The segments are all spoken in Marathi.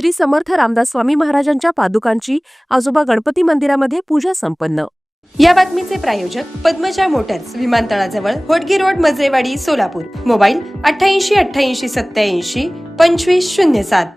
श्री समर्थ रामदास स्वामी महाराजांच्या पादुकांची आजोबा गणपती मंदिरामध्ये पूजा संपन्न। या बातमीचे प्रायोजक पद्मजा मोटर्स, विमानतळाजवळ होडगी रोड, मजरेवाडी, सोलापूर। मोबाईल 88 88 87 2507।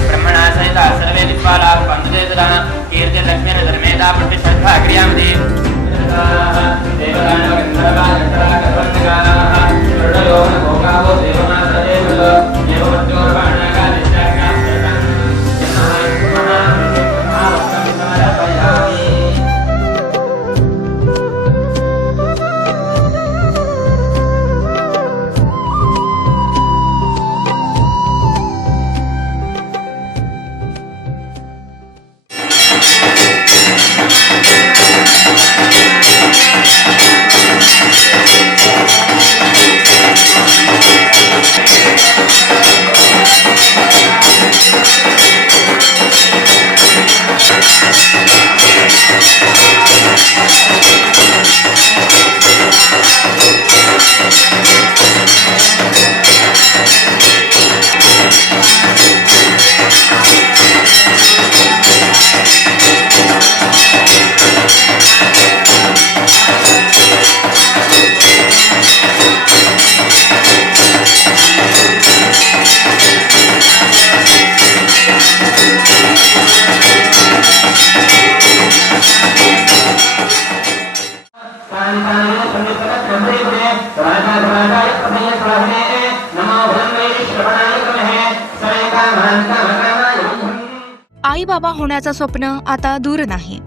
ब्रह्मणा सहित सर्वे विश्वाला बंधुदेवताः कीर्ति लक्ष्मी धर्मेदा पुष्टि श्रद्धा क्रियामति देवताः गंधर्वाः कर्मण्यकाः रुडलोन भोगावो देवना सदेव देववत्यो बाणका दिष्टाका आई बाबा होण्याचं स्वप्न आता दूर नाही।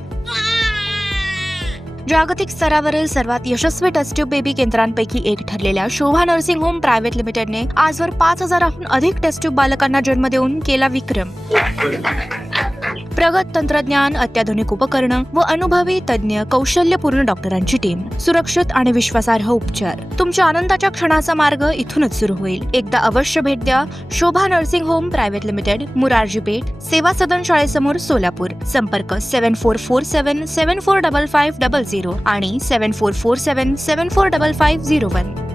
जागतिक स्तरावरील सर्वात यशस्वी टेस्ट ट्यूब बेबी केंद्रांपैकी एक ठरलेल्या शोभा नर्सिंग होम प्रायव्हेट लिमिटेडने आजवर 5000हून अधिक टेस्ट ट्यूब बालकांना जन्म देऊन केला विक्रम। प्रगत तंत्रज्ञान, अत्याधुनिक उपकरणं व अनुभवी तज्ज्ञ कौशल्यपूर्ण डॉक्टरांची टीम, सुरक्षित आणि विश्वासार्ह उपचार। तुमच्या आनंदाच्या क्षणाचा मार्ग इथूनच सुरू होईल। एकदा अवश्य भेट द्या Shobha nursing home private limited, Murarji Peth, Seva Sadan शाळेसमोर, Solapur. संपर्क 7447 745500 आणि 7447 745501।